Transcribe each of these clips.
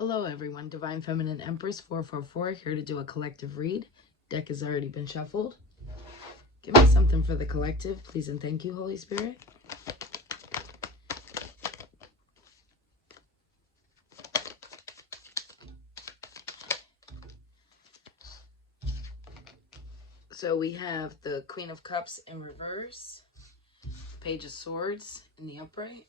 Hello everyone, Divine Feminine Empress 444 here to do a collective read. Deck has already been shuffled. Give me something for the collective, please and thank you, Holy Spirit. So we have the Queen of Cups in reverse, Page of Swords in the upright.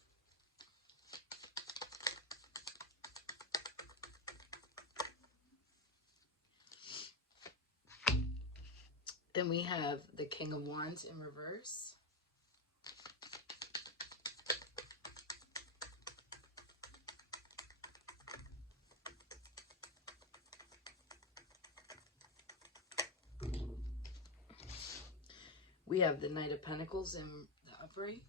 Then we have the King of Wands in reverse. We have the Knight of Pentacles in the upright.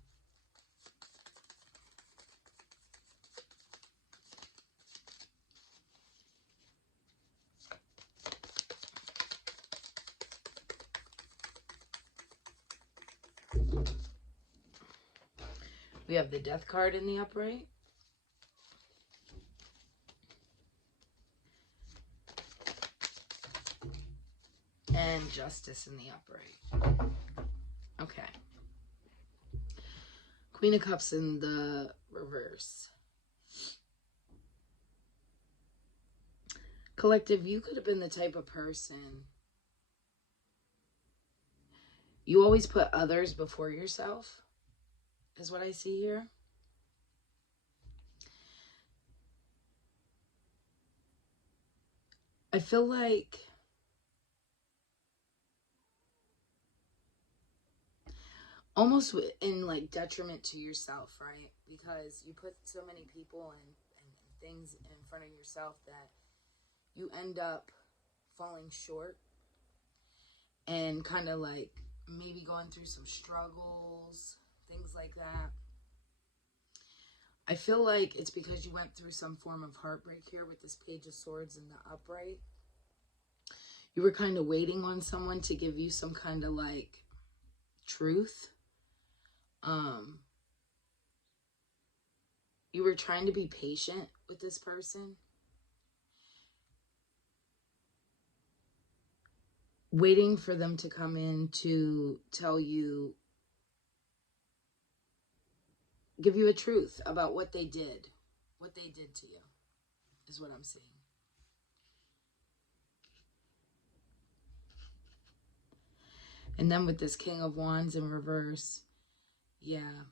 We have the Death card in the upright. And Justice in the upright. Okay. Queen of Cups in the reverse. Collective, you could have been the type of person. You always put others before yourself, is what I see here. I feel like almost in like detriment to yourself, right? Because you put so many people and things in front of yourself that you end up falling short and kind of like maybe going through some struggles, things like that. I feel like it's because you went through some form of heartbreak here with this Page of Swords in the upright. You were kind of waiting on someone to give you some kind of like truth. You were trying to be patient with this person. Waiting for them to come in to tell you, give you a truth about what they did to you, is what I'm seeing. And then with this King of Wands in reverse, yeah.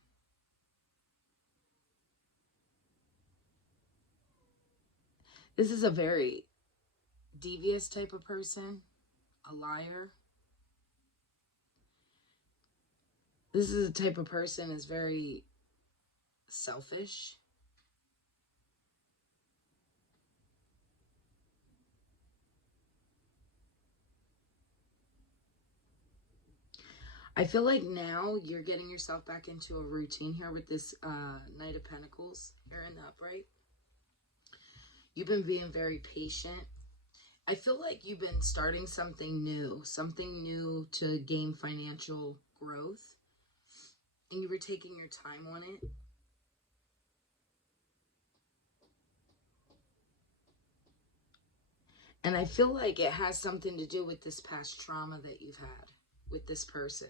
This is a very devious type of person, a liar. This is a type of person is very selfish. I feel like now you're getting yourself back into a routine here with this Knight of Pentacles here in the upright. You've been being very patient. I feel like you've been starting something new to gain financial growth. And you were taking your time on it. And I feel like it has something to do with this past trauma that you've had with this person.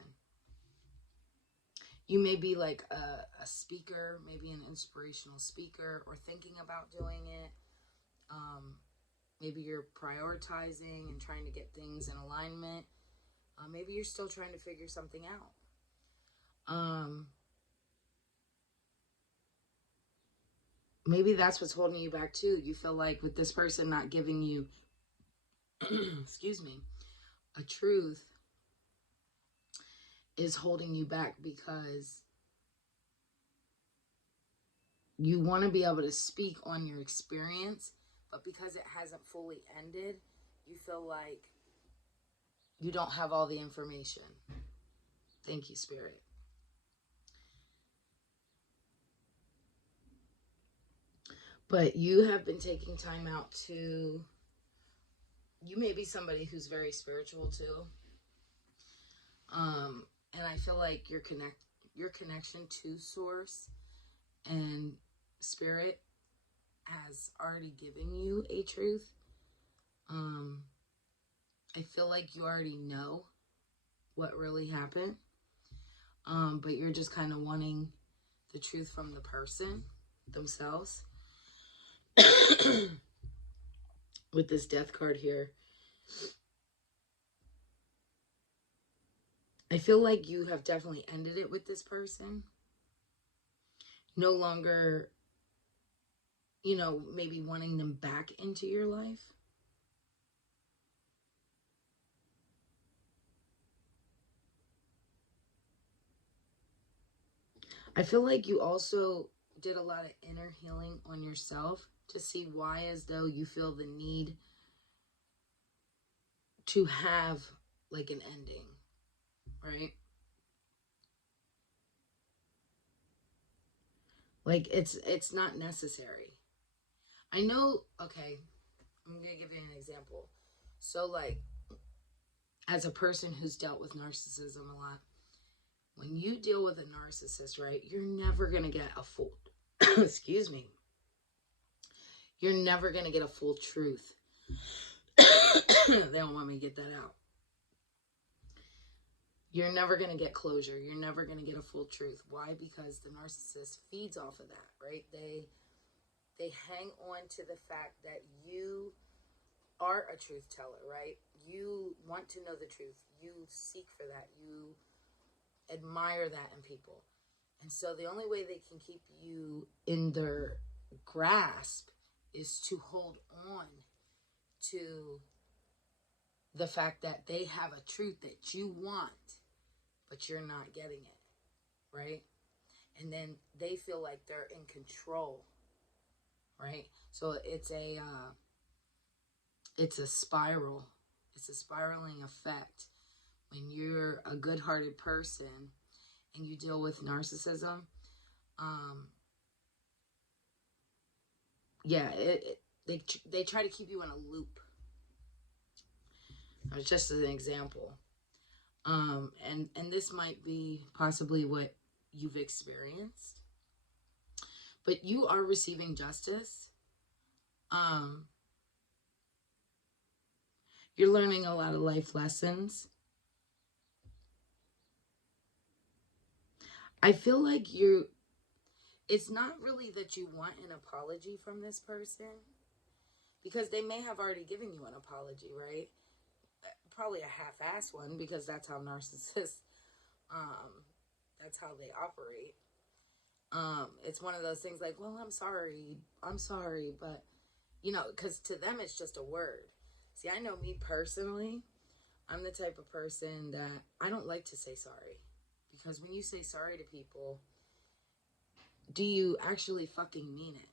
You may be like a speaker, maybe an inspirational speaker, or thinking about doing it. Maybe you're prioritizing and trying to get things in alignment. Maybe you're still trying to figure something out. Maybe that's what's holding you back too. You feel like with this person not giving you, excuse me, a truth is holding you back because you want to be able to speak on your experience, but because it hasn't fully ended, you feel like you don't have all the information. Thank you, Spirit. But you have been taking time out to, you may be somebody who's very spiritual too. And I feel like your connection to Source and Spirit has already given you a truth. I feel like you already know what really happened. But you're just kind of wanting the truth from the person themselves. With this death card here, I feel like you have definitely ended it with this person. No longer, you know, maybe wanting them back into your life. I feel like you also did a lot of inner healing on yourself to see why, as though you feel the need to have like an ending, right? Like it's not necessary. I know, okay, I'm going to give you an example. So like, as a person who's dealt with narcissism a lot, when you deal with a narcissist, right, you're never going to get a full, excuse me, you're never going to get a full truth. They don't want me to get that out. You're never going to get closure. You're never going to get a full truth. Why? Because the narcissist feeds off of that, right? They hang on to the fact that you are a truth teller, right? You want to know the truth. You seek for that. You admire that in people. And so the only way they can keep you in their grasp is to hold on to the fact that they have a truth that you want, but you're not getting it, right? And then they feel like they're in control, right? So it's a spiral. It's a spiraling effect. When you're a good-hearted person and you deal with narcissism, they try to keep you in a loop. Just as an example. And this might be possibly what you've experienced. But you are receiving justice. You're learning a lot of life lessons. I feel like it's not really that you want an apology from this person, because they may have already given you an apology, right? Probably a half-assed one, because that's how narcissists, that's how they operate. It's one of those things like, well, I'm sorry, but, you know, because to them it's just a word. See, I know me personally, I'm the type of person that I don't like to say sorry. Because when you say sorry to people, do you actually fucking mean it?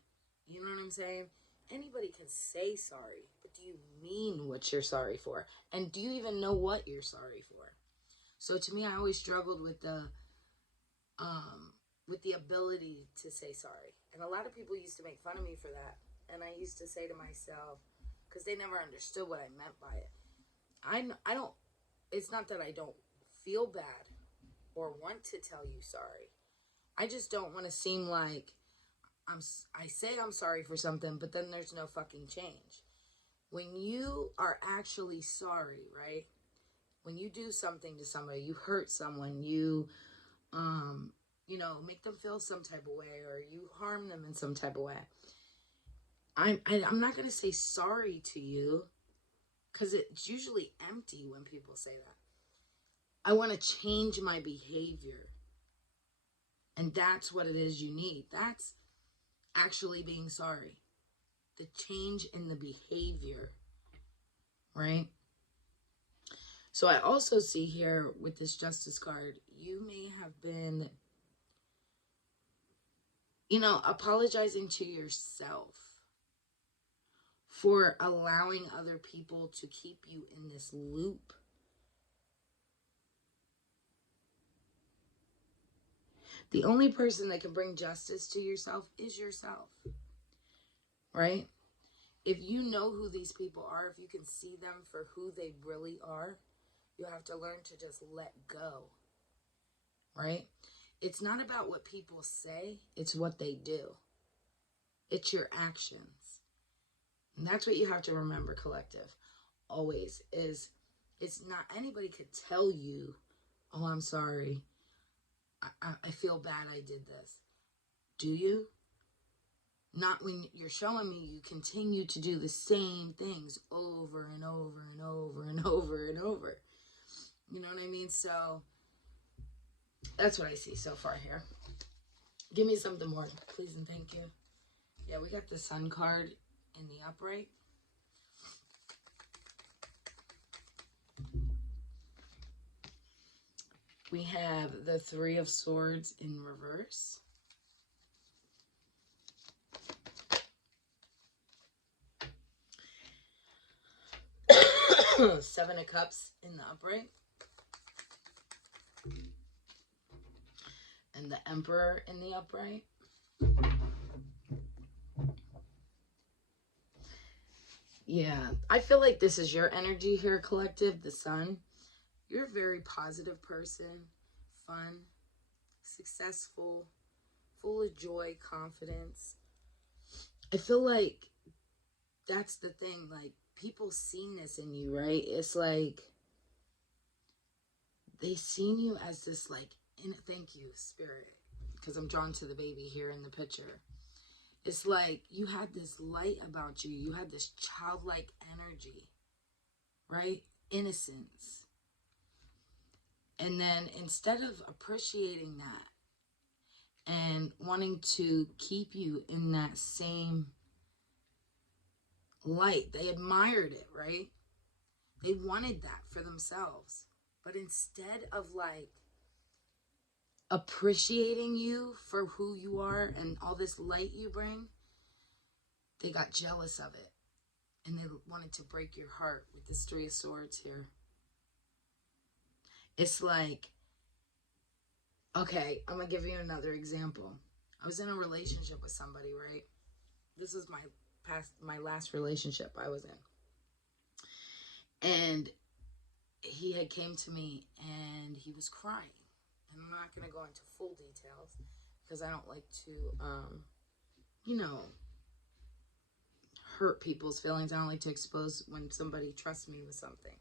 You know what I'm saying? Anybody can say sorry, but do you mean what you're sorry for? And do you even know what you're sorry for? So to me, I always struggled with the ability to say sorry. And a lot of people used to make fun of me for that. And I used to say to myself, because they never understood what I meant by it. I don't, it's not that I don't feel bad or want to tell you sorry. I just don't want to seem like I say I'm sorry for something, but then there's no fucking change. When you are actually sorry, right? When you do something to somebody, you hurt someone, you know, make them feel some type of way, or you harm them in some type of way. I'm not going to say sorry to you, because it's usually empty when people say that. I want to change my behavior. And that's what it is you need. That's actually being sorry. The change in the behavior, right? So I also see here with this justice card, you may have been, you know, apologizing to yourself for allowing other people to keep you in this loop. The only person that can bring justice to yourself is yourself, right? If you know who these people are, if you can see them for who they really are, you have to learn to just let go, right? It's not about what people say, it's what they do. It's your actions. And that's what you have to remember, collective. Always is, it's not, anybody could tell you, oh, I'm sorry. I feel bad I did this. Do you? Not when you're showing me you continue to do the same things over and over and over and over and over. You know what I mean? So that's what I see so far here. Give me something more, please and thank you. Yeah, we got the Sun card in the upright. We have the Three of Swords in reverse. Seven of Cups in the upright. And the Emperor in the upright. Yeah, I feel like this is your energy here, collective, the Sun. You're a very positive person, fun, successful, full of joy, confidence. I feel like that's the thing, like, people seen this in you, right? It's like, they seen you as this, like, thank you, Spirit, because I'm drawn to the baby here in the picture. It's like you had this light about you. You had this childlike energy, right? Innocence. And then instead of appreciating that and wanting to keep you in that same light, they admired it, right? They wanted that for themselves. But instead of, like, appreciating you for who you are and all this light you bring, they got jealous of it. And they wanted to break your heart with this Three of Swords here. It's like, okay, I'm going to give you another example. I was in a relationship with somebody, right? This is my last relationship I was in. And he had came to me and he was crying. And I'm not going to go into full details because I don't like to, hurt people's feelings. I don't like to expose when somebody trusts me with something.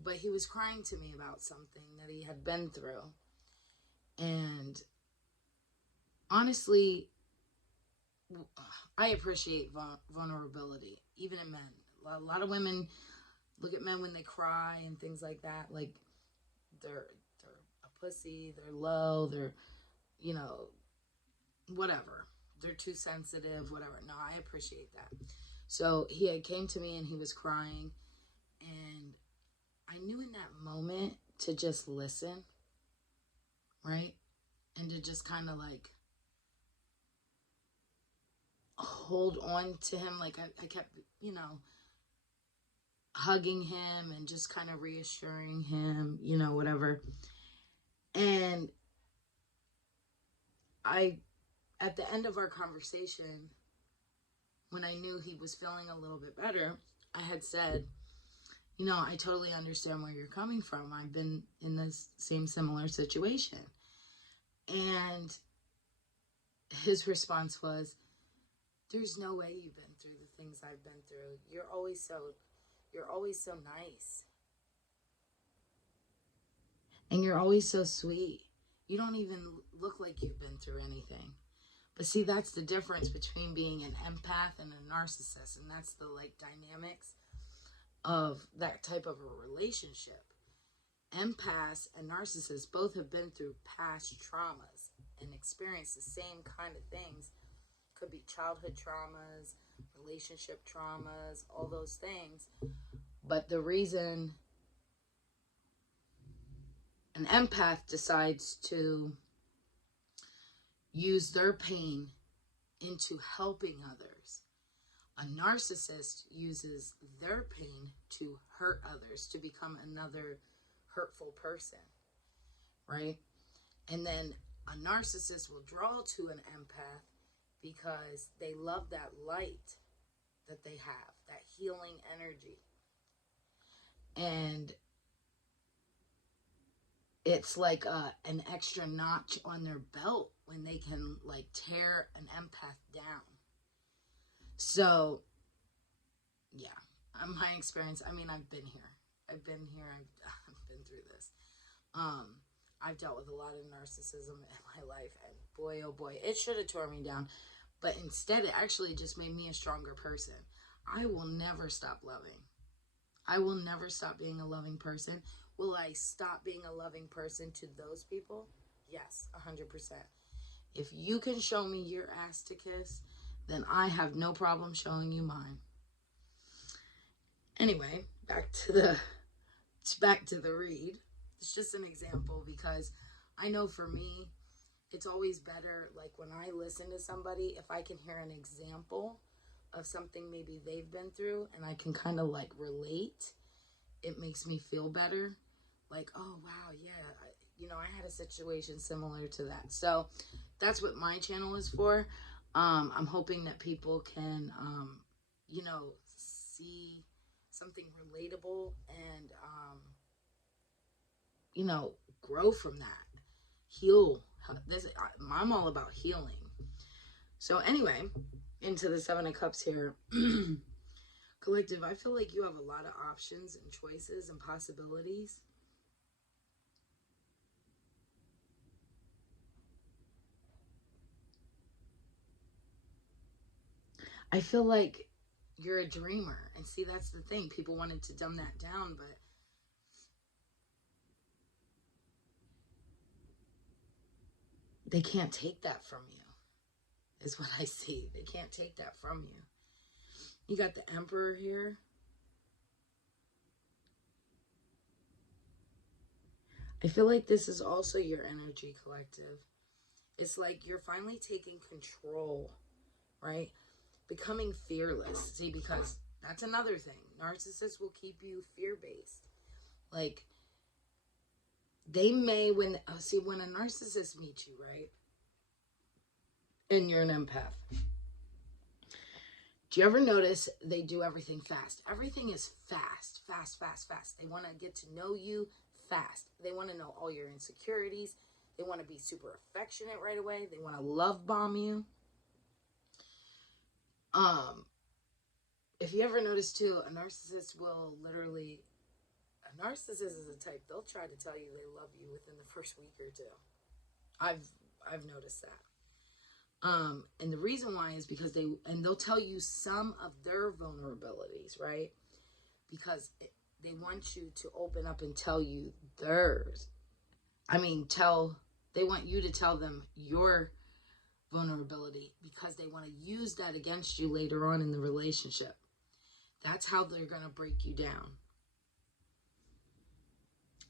But he was crying to me about something that he had been through. And honestly, I appreciate vulnerability, even in men. A lot of women look at men when they cry and things like that, like they're a pussy, they're low, they're, whatever. They're too sensitive, whatever. No, I appreciate that. So he had came to me and he was crying, and I knew in that moment to just listen, right? And to just kind of like hold on to him. Like I kept, hugging him and just kind of reassuring him, whatever. And at the end of our conversation, when I knew he was feeling a little bit better, I had said, I totally understand where you're coming from. I've been in this same similar situation. And his response was, there's no way you've been through the things I've been through. You're always so nice. And you're always so sweet. You don't even look like you've been through anything. But see, that's the difference between being an empath and a narcissist. And that's the, like, dynamics of that type of a relationship. Empaths and narcissists both have been through past traumas and experienced the same kind of things. Could be childhood traumas, relationship traumas, all those things. But the reason an empath decides to use their pain into helping others, a narcissist uses their pain to hurt others, to become another hurtful person, right? And then a narcissist will draw to an empath because they love that light that they have, that healing energy. And it's like an extra notch on their belt when they can like tear an empath down. So yeah, my experience, I mean, I've been here. I've been been through this. I've dealt with a lot of narcissism in my life, and boy, oh boy, it should have torn me down. But instead, it actually just made me a stronger person. I will never stop loving. I will never stop being a loving person. Will I stop being a loving person to those people? Yes, 100%. If you can show me your ass to kiss, then I have no problem showing you mine. Anyway, back to the read. It's just an example, because I know for me, it's always better, like when I listen to somebody, if I can hear an example of something maybe they've been through and I can kind of like relate, it makes me feel better. Like, oh wow, yeah, I had a situation similar to that. So that's what my channel is for. I'm hoping that people can, see something relatable and, grow from that. Heal. I'm all about healing. So anyway, into the Seven of Cups here. Collective, I feel like you have a lot of options and choices and possibilities. I feel like you're a dreamer. And see, that's the thing. People wanted to dumb that down, but they can't take that from you, is what I see. They can't take that from you. You got the Emperor here. I feel like this is also your energy, collective. It's like you're finally taking control, right? Becoming fearless. See, because that's another thing. Narcissists will keep you fear-based. Like, they may, when a narcissist meets you, right? And you're an empath. Do you ever notice they do everything fast? Everything is fast, fast, fast, fast. They want to get to know you fast. They want to know all your insecurities. They want to be super affectionate right away. They want to love bomb you. If you ever notice too, a narcissist is a type, they'll try to tell you they love you within the first week or two. I've noticed that. And the reason why is because they'll tell you some of their vulnerabilities, right? Because they want you to open up and tell you theirs. They want you to tell them your vulnerability, because they want to use that against you later on in the relationship. That's how they're going to break you down.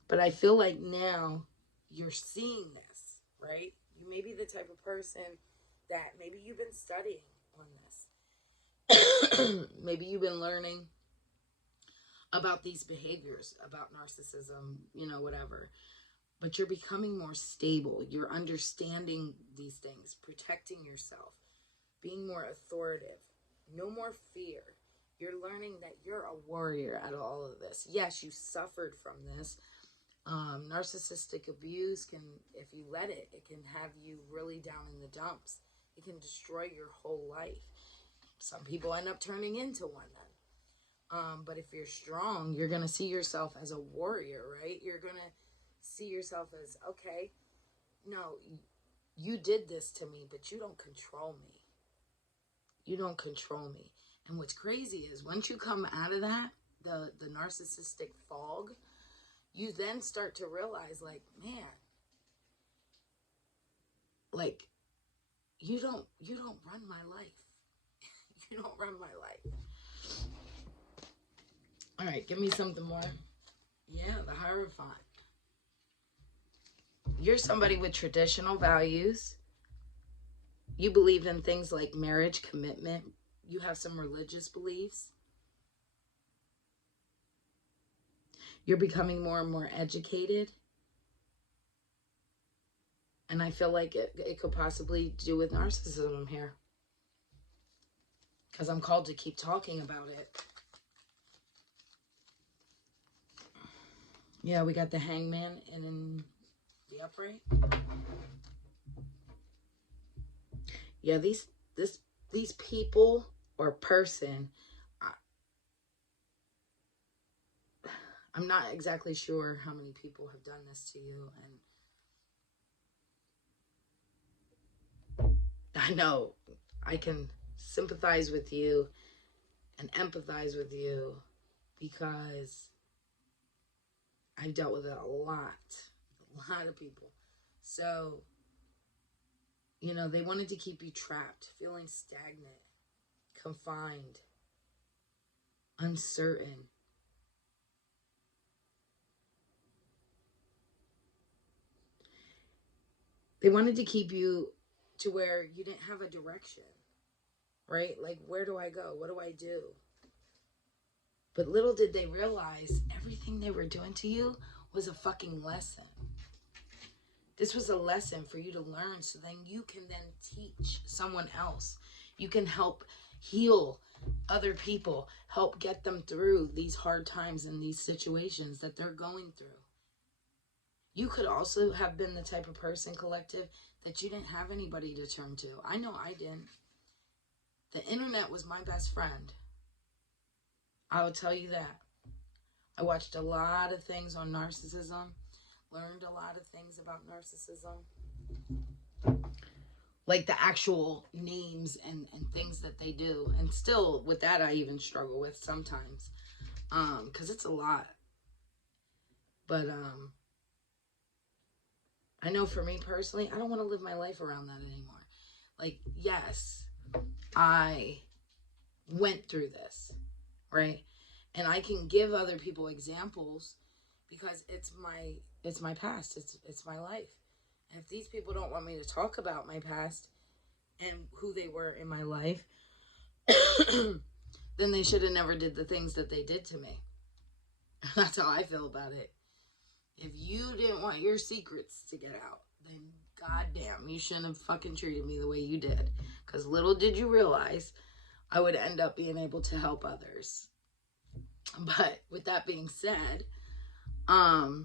But I feel like now you're seeing this, right? You may be the type of person that maybe you've been studying on this. Maybe you've been learning about these behaviors, about narcissism, whatever. But you're becoming more stable. You're understanding these things, protecting yourself, being more authoritative, no more fear. You're learning that you're a warrior out of all of this. Yes, you suffered from this. Narcissistic abuse can, if you let it, it can have you really down in the dumps. It can destroy your whole life. Some people end up turning into one then. But if you're strong, you're going to see yourself as a warrior, right? You're going to see yourself as, okay, no, you did this to me, but you don't control me. You don't control me. And what's crazy is once you come out of that, the narcissistic fog, you then start to realize, like, man, like, you don't run my life. You don't run my life. All right, give me something more. Yeah, the Hierophant. You're somebody with traditional values. You believe in things like marriage, commitment. You have some religious beliefs. You're becoming more and more educated. And I feel like it could possibly do with narcissism here. Because I'm called to keep talking about it. Yeah, we got the Hangman in the upright. Yeah, these people or person, I'm not exactly sure how many people have done this to you, and I know I can sympathize with you and empathize with you because I've dealt with it a lot of people. So, they wanted to keep you trapped, feeling stagnant, confined, uncertain. They wanted to keep you to where you didn't have a direction, right? Like, where do I go? What do I do? But little did they realize everything they were doing to you was a fucking lesson. This was a lesson for you to learn so then you can then teach someone else. You can help heal other people, help get them through these hard times and these situations that they're going through. You could also have been the type of person, collective, that you didn't have anybody to turn to. I know I didn't. The internet was my best friend. I will tell you that. I watched a lot of things on narcissism, learned a lot of things about narcissism, like the actual names and things that they do. And still, with that, I even struggle with sometimes, because it's a lot. But I know for me personally, I don't want to live my life around that anymore. Like, yes, I went through this, right? And I can give other people examples because it's my past. It's my life. And if these people don't want me to talk about my past and who they were in my life, then they should have never did the things that they did to me. That's how I feel about it. If you didn't want your secrets to get out, then goddamn, you shouldn't have fucking treated me the way you did. Because little did you realize I would end up being able to help others. But with that being said, how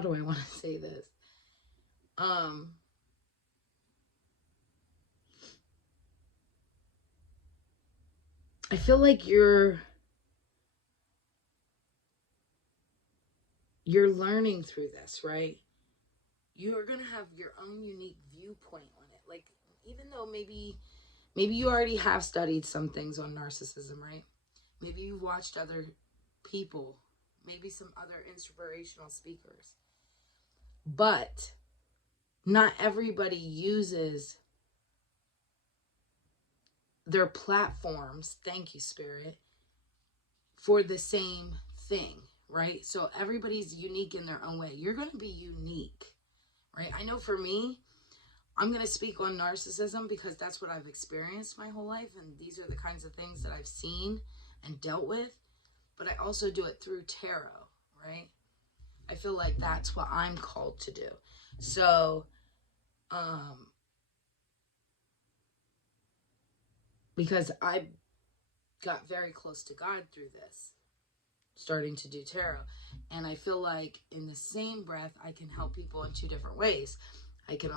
do I want to say this? I feel like you're learning through this, right? You're going to have your own unique viewpoint on it. Like, even though maybe you already have studied some things on narcissism, right? Maybe you've watched other people, maybe some other inspirational speakers. But not everybody uses their platforms, thank you, Spirit, for the same thing, right? So everybody's unique in their own way. You're going to be unique, right? I know for me, I'm going to speak on narcissism because that's what I've experienced my whole life. And these are the kinds of things that I've seen and dealt with. But I also do it through tarot, right? I feel like that's what I'm called to do. So, because I got very close to God through this, starting to do tarot. And I feel like in the same breath, I can help people in two different ways. I can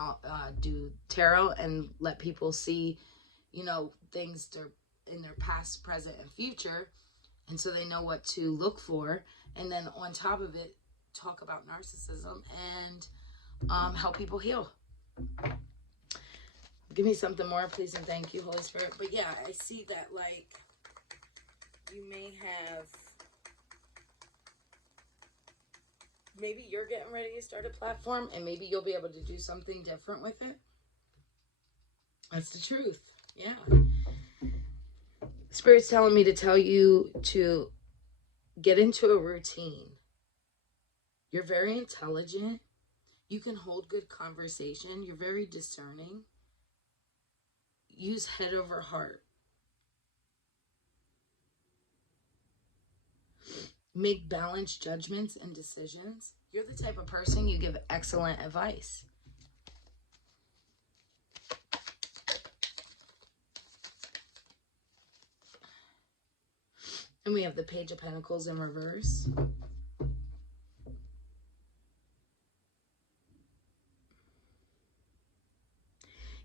do tarot and let people see, things in their past, present, and future. And so they know what to look for. And then on top of it, talk about narcissism and help people heal. Give me something more, please, and thank you, Holy Spirit. But yeah, I see that, like, you may have, maybe you're getting ready to start a platform, and maybe you'll be able to do something different with it. That's the truth. Yeah. Spirit's telling me to tell you to get into a routine. You're very intelligent. You can hold good conversation. You're very discerning. Use head over heart. Make balanced judgments and decisions. You're the type of person you give excellent advice. And we have the Page of Pentacles in reverse.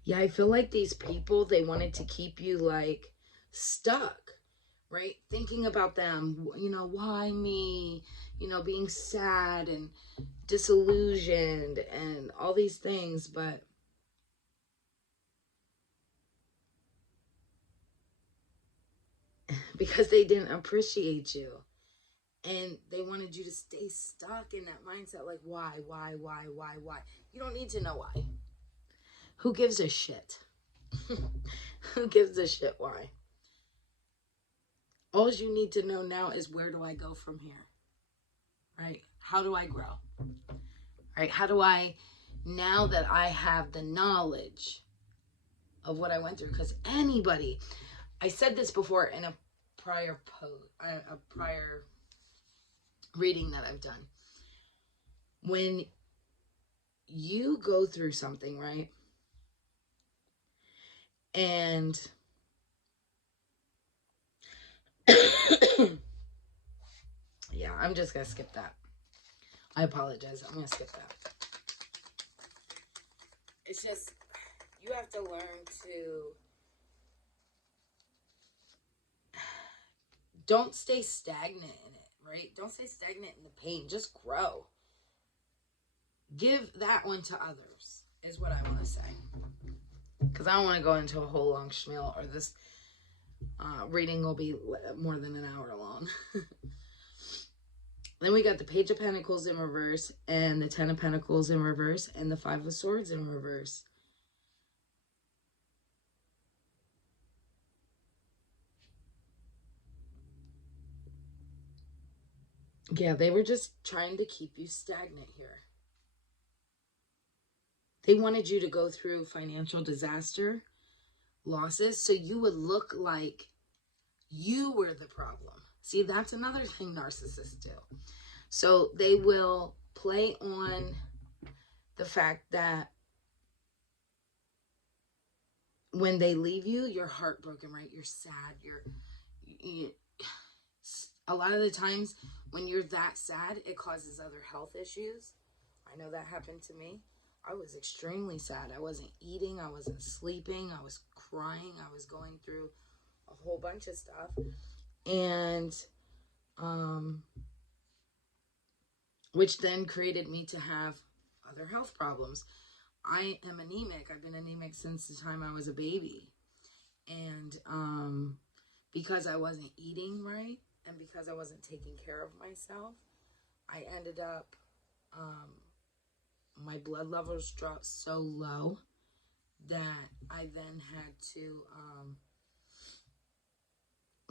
Yeah, I feel like these people, they wanted to keep you like stuck, right? Thinking about them, why me? Being sad and disillusioned and all these things, but because they didn't appreciate you and they wanted you to stay stuck in that mindset, like, why? You don't need to know why. Who gives a shit? Who gives a shit why? All you need to know now is, where do I go from here? Right? How do I grow? Right? How do I, now that I have the knowledge of what I went through? Because anybody, I said this before in a prior reading that I've done. When you go through something, right? And yeah, I'm just going to skip that. I apologize. I'm going to skip that. It's just, you have to learn to, don't stay stagnant in it, right? Don't stay stagnant in the pain. Just grow. Give that one to others, is what I want to say. Because I don't want to go into a whole long spiel, or this reading will be more than an hour long. Then we got the Page of Pentacles in reverse, and the Ten of Pentacles in reverse, and the Five of Swords in reverse. Yeah, they were just trying to keep you stagnant here. They wanted you to go through financial disaster, losses, so you would look like you were the problem. See, that's another thing narcissists do. So they will play on the fact that when they leave you, you're heartbroken, right? You're sad. A lot of the times when you're that sad, it causes other health issues. I know that happened to me. I was extremely sad. I wasn't eating. I wasn't sleeping. I was crying. I was going through a whole bunch of stuff. And, which then created me to have other health problems. I am anemic. I've been anemic since the time I was a baby. And, because I wasn't eating right, and because I wasn't taking care of myself, I ended up, my blood levels dropped so low that I then had to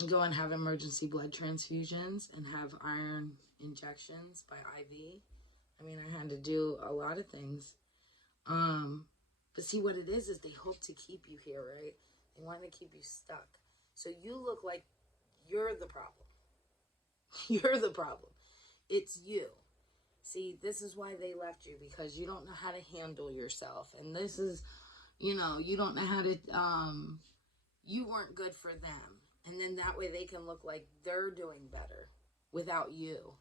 go and have emergency blood transfusions and have iron injections by IV. I mean, I had to do a lot of things. But see, what it is they hope to keep you here, right? They want to keep you stuck. So you look like you're the problem. You're the problem. It's you. See, this is why they left you, because you don't know how to handle yourself. And this is, you don't know how to, you weren't good for them. And then that way they can look like they're doing better without you.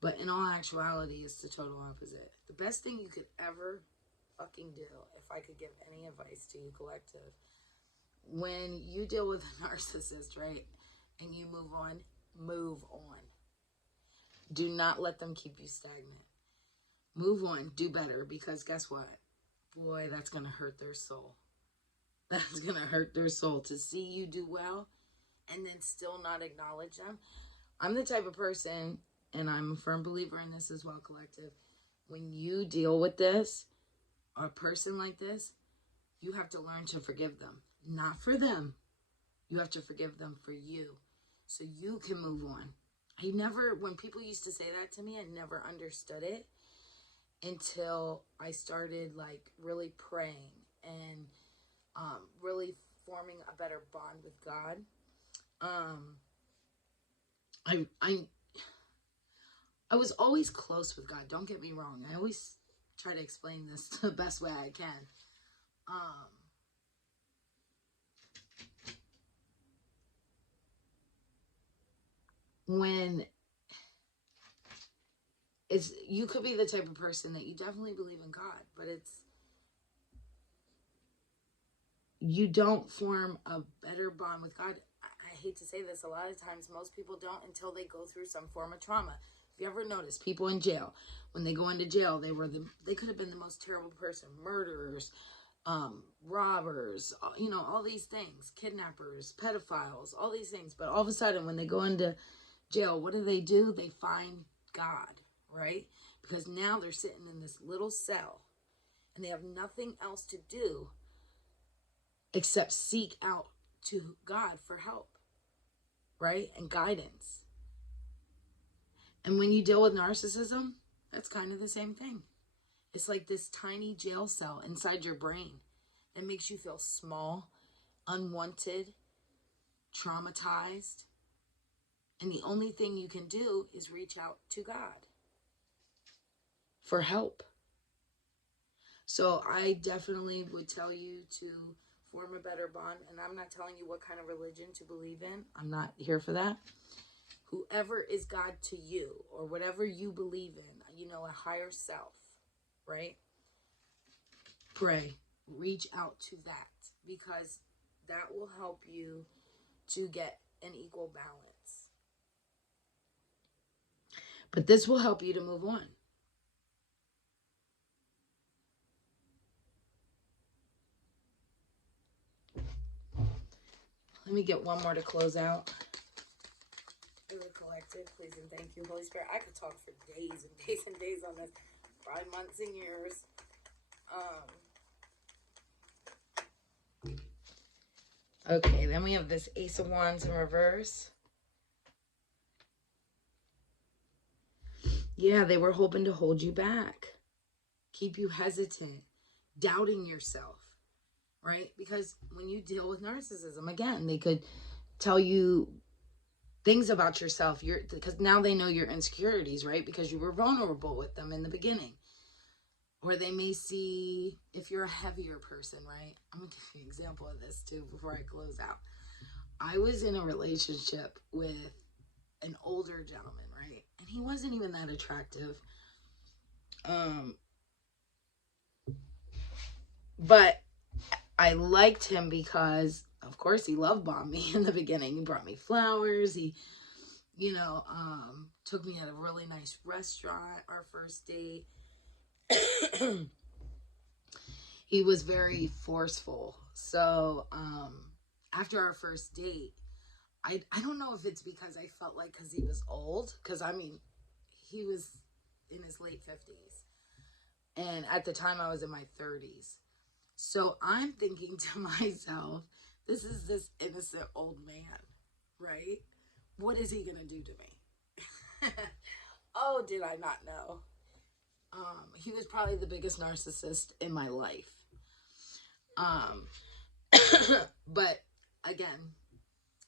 But in all actuality, it's the total opposite. The best thing you could ever fucking do, if I could give any advice to you, collective, when you deal with a narcissist, right, and you move on, move on. Do not let them keep you stagnant. Move on, do better, because guess what? Boy, that's going to hurt their soul. That's going to hurt their soul to see you do well and then still not acknowledge them. I'm the type of person, and I'm a firm believer in this as well, collective. When you deal with this, or a person like this, you have to learn to forgive them. Not for them. You have to forgive them for you, so you can move on. When people used to say that to me, I never understood it until I started like really praying and really forming a better bond with God. I was always close with God. Don't get me wrong. I always try to explain this the best way I can. When you could be the type of person that you definitely believe in God, but it's you don't form a better bond with God. I hate to say this, a lot of times most people don't until they go through some form of trauma. If you ever notice, people in jail, when they go into jail, they could have been the most terrible person, murderers, robbers, all these things, kidnappers, pedophiles, all these things. But all of a sudden, when they go into jail, what do? They find God, right? Because now they're sitting in this little cell and they have nothing else to do except seek out to God for help, right? And guidance. And when you deal with narcissism, that's kind of the same thing. It's like this tiny jail cell inside your brain that makes you feel small, unwanted, traumatized. And the only thing you can do is reach out to God for help. So I definitely would tell you to form a better bond. And I'm not telling you what kind of religion to believe in. I'm not here for that. Whoever is God to you, or whatever you believe in, a higher self, right? Pray. Reach out to that, because that will help you to get an equal balance. But this will help you to move on. Let me get one more to close out. Collective, please and thank you, Holy Spirit. I could talk for days and days and days on this, probably months and years. Okay, then we have this Ace of Wands in reverse. Yeah, they were hoping to hold you back, keep you hesitant, doubting yourself, right? Because when you deal with narcissism, again, they could tell you things about yourself, because now they know your insecurities, right? Because you were vulnerable with them in the beginning. Or they may see if you're a heavier person, right? I'm going to give you an example of this too before I close out. I was in a relationship with an older gentleman, right? And he wasn't even that attractive. But I liked him because, of course, he love bombed me in the beginning. He brought me flowers. He, took me at a really nice restaurant, our first date. He was very forceful. So, after our first date, I don't know if it's because I felt like, because he was old, because he was in his late 50s. And at the time I was in my 30s. So I'm thinking to myself, this is this innocent old man, right? What is he going to do to me? Oh, did I not know? He was probably the biggest narcissist in my life. But again,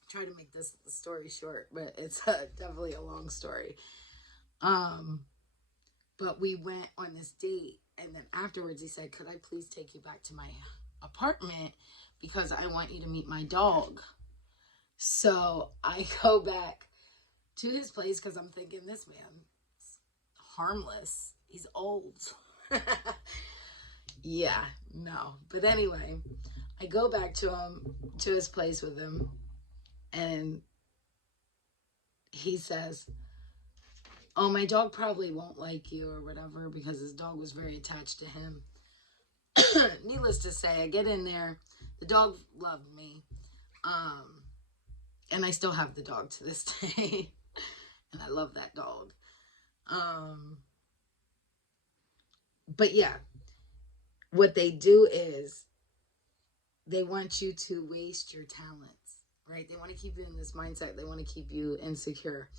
try to make this story short, but it's definitely a long story. But we went on this date, and then afterwards he said, could I please take you back to my apartment because I want you to meet my dog? So I go back to his place because I'm thinking, this man's harmless. He's old. Yeah, no. But anyway, I go back to his place with him, and he says, oh, my dog probably won't like you or whatever, because his dog was very attached to him. Needless to say, I get in there. The dog loved me. And I still have the dog to this day. And I love that dog. But yeah, what they do is they want you to waste your talents, right? They want to keep you in this mindset. They want to keep you insecure.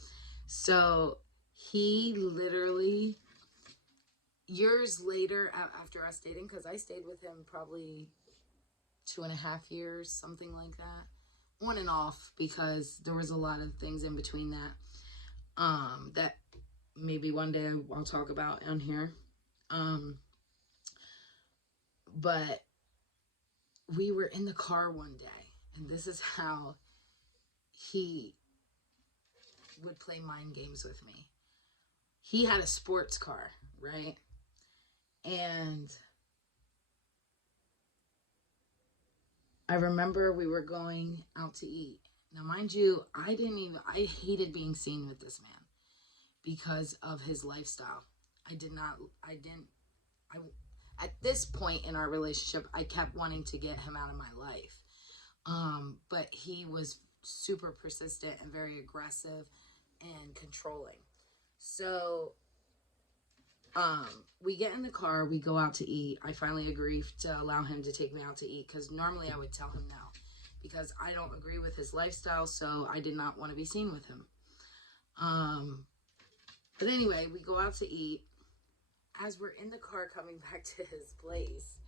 So he literally, years later, after us dating, because I stayed with him probably 2.5 years, something like that, on and off, because there was a lot of things in between that, that maybe one day I'll talk about on here. But we were in the car one day, and this is how he would play mind games with me. He had a sports car, right? And I remember we were going out to eat. Now, mind you, I hated being seen with this man because of his lifestyle. At this point in our relationship, I kept wanting to get him out of my life. But he was super persistent and very aggressive and controlling. So, we get in the car, we go out to eat. I finally agree to allow him to take me out to eat, because normally I would tell him no, because I don't agree with his lifestyle, so I did not want to be seen with him. But anyway, we go out to eat. As we're in the car coming back to his place,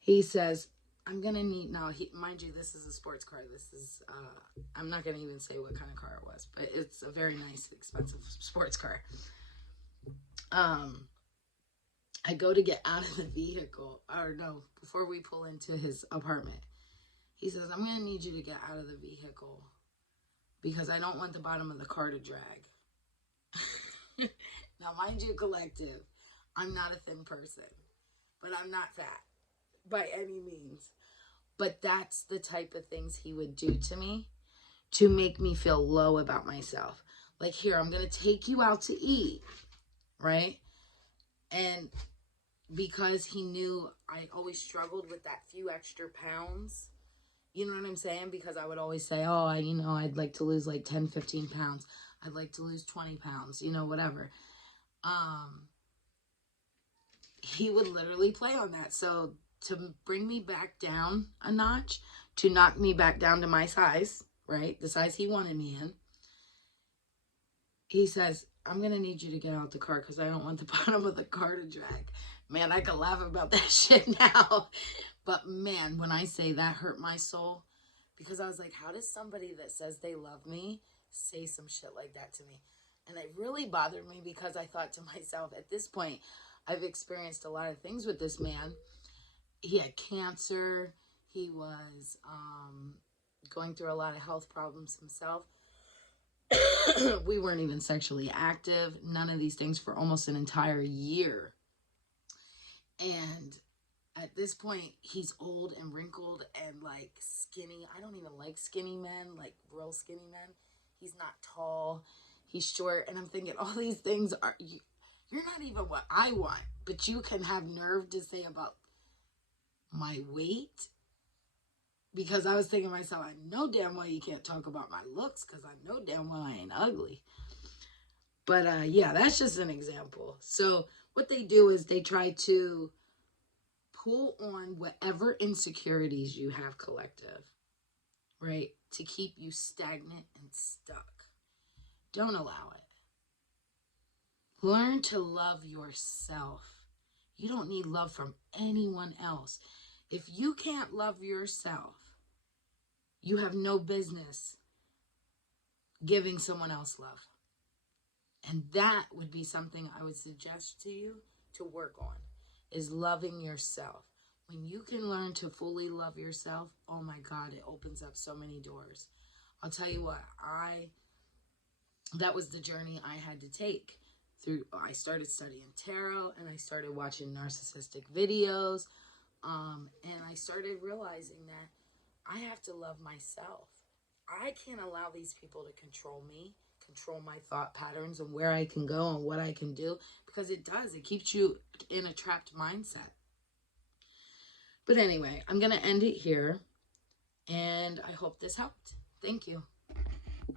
he says, I'm going to need, now, mind you, this is a sports car. This is, I'm not going to even say what kind of car it was, but it's a very nice, expensive sports car. I go to get out of the vehicle, or no, before we pull into his apartment, he says, I'm going to need you to get out of the vehicle because I don't want the bottom of the car to drag. Now, mind you, collective, I'm not a thin person, but I'm not fat by any means. But that's the type of things he would do to me to make me feel low about myself. Like, here, I'm going to take you out to eat, right? And because he knew I always struggled with that few extra pounds, you know what I'm saying? Because I would always say, oh, I'd like to lose like 10, 15 pounds. I'd like to lose 20 pounds, whatever. He would literally play on that. So to bring me back down a notch, to knock me back down to my size, right? The size he wanted me in. He says, I'm going to need you to get out the car because I don't want the bottom of the car to drag. Man, I could laugh about that shit now. But man, when I say that hurt my soul, because I was like, how does somebody that says they love me say some shit like that to me? And it really bothered me because I thought to myself, at this point, I've experienced a lot of things with this man. He had cancer. He was going through a lot of health problems himself. We weren't even sexually active. None of these things for almost an entire year. And at this point, he's old and wrinkled and like skinny. I don't even like skinny men, like real skinny men. He's not tall. He's short. And I'm thinking all these things are, you're not even what I want, but you can have nerve to say about my weight. Because I was thinking to myself, I know damn well you can't talk about my looks because I know damn well I ain't ugly. But yeah, that's just an example. So what they do is they try to pull on whatever insecurities you have, collective, right? To keep you stagnant and stuck. Don't allow it. Learn to love yourself. You don't need love from anyone else. If you can't love yourself, you have no business giving someone else love. And that would be something I would suggest to you to work on, is loving yourself. When you can learn to fully love yourself, oh my God, it opens up so many doors. I'll tell you what, that was the journey I had to take. I started studying tarot and I started watching narcissistic videos. And I started realizing that I have to love myself. I can't allow these people to control me, control my thought patterns and where I can go and what I can do, because it does. It keeps you in a trapped mindset. But anyway, I'm going to end it here, and I hope this helped. Thank you.